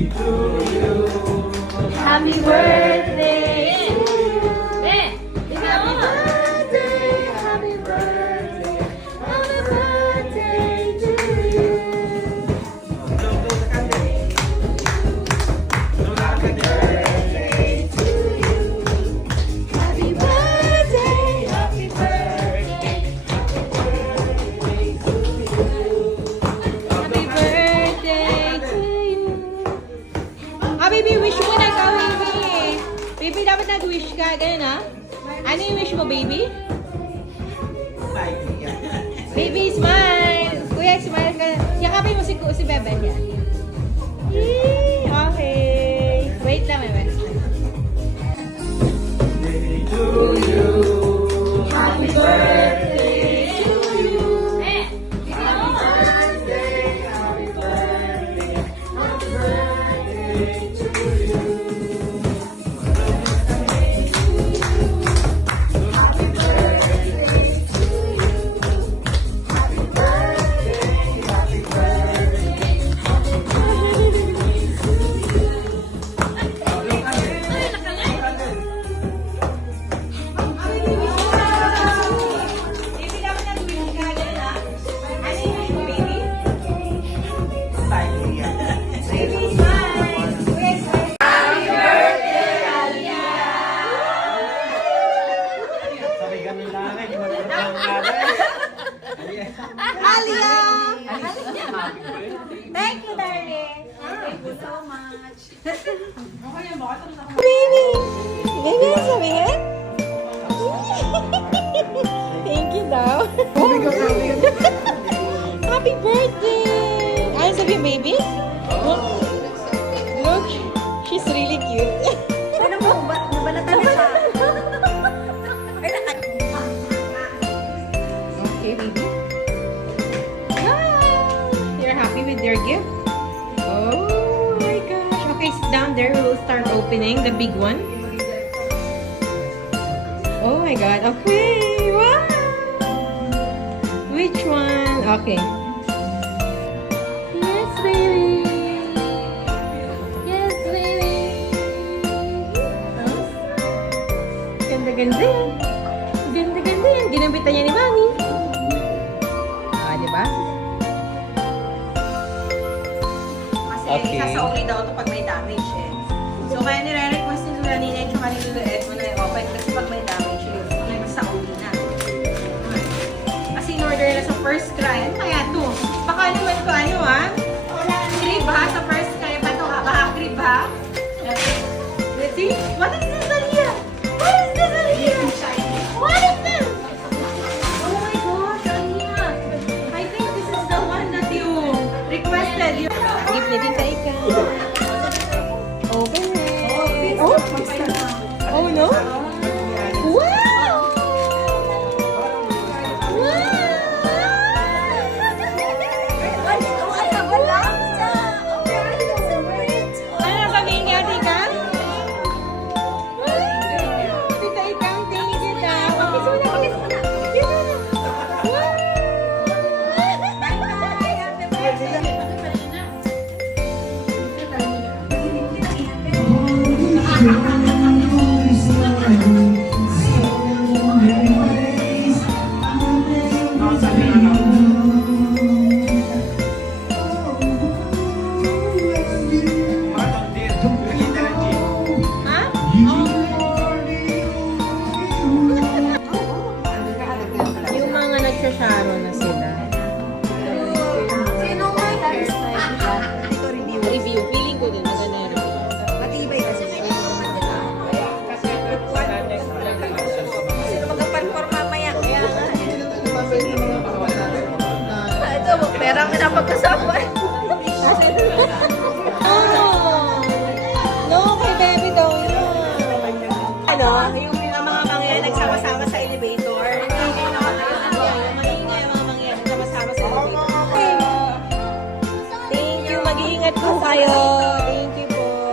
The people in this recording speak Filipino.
Happy birthday to you. Happy birthday, happy birthday, happy birthday to you. Happy birthday to you. Happy birthday, happy birthday, happy birthday to you. Happy birthday to you. Baby, wish mo na ikaw, baby. Baby, dapat nag-wish ka. Ganun, ha? Ano yung wish mo, baby? Baby, smile! Kuya, smile ka. Yakapin mo si Bebe. Yan. Yee! Okay. Wait lang, Bebe. To you. Happy birthday to you. Happy birthday, happy birthday, happy birthday to you. Happy birthday to you. Happy birthday, happy birthday, happy birthday to you. Baby, dapat nag-wish ka agad, ha? Ano yung wish mo, baby? Baby, smile! Kuya, smile! Happy birthday, Alia! Sabi ganun lang eh. Alia! Thank you, darling! Thank you so much! Baby! Baby, sabihin? Thank you daw. Happy birthday! Ano sabihin, baby? Look, she's really cute. Ano mo? Nabalatan na siya. Okay, baby. Ah, you're happy with your gift? Oh my gosh. Okay, sit down there. We'll start opening the big one. Oh my god. Okay. Wow. Which one? Okay. Yes, baby. Yes, baby. Oh. Ganda-ganda yan. Ganda-ganda yan. Ginampitan niya ni Mami. Ah, di ba? Kasi Okay. sasauli daw ito pag may damage eh. So kaya nire-request ni Lula Nina at saka ni Lula Edmo na i-open kasi pag may damage yun, nagsauli na. Kasi in-order na sa first cry. Ano kaya ito? Baka naman ko ano ha? Crib ha? Sa first cry pa ito ha? Baka crib ha? Let's see. What is this on here? What is this on here? What is this? Oh my gosh, Ania. I think this is the one that you requested. Give me din ka ikaw. Open it. Oh, oh no? Wow! Ano sabihin niya, Tika? Tita Ika, thank you na. Pakis mo na, pakis mo na. Pakis mo na. Ha? Yung mga nagsasharo na sila. Sino may hairstyle siya? Ito review. Review. Feeling ko din. Maganda yung review. Matibay kasi siya. Sino magpa-perform mamaya? Kaya nga. Ito, perang na napagkasama. No, kay baby daw yun. Ano, yung mga mga yan nagsama-sama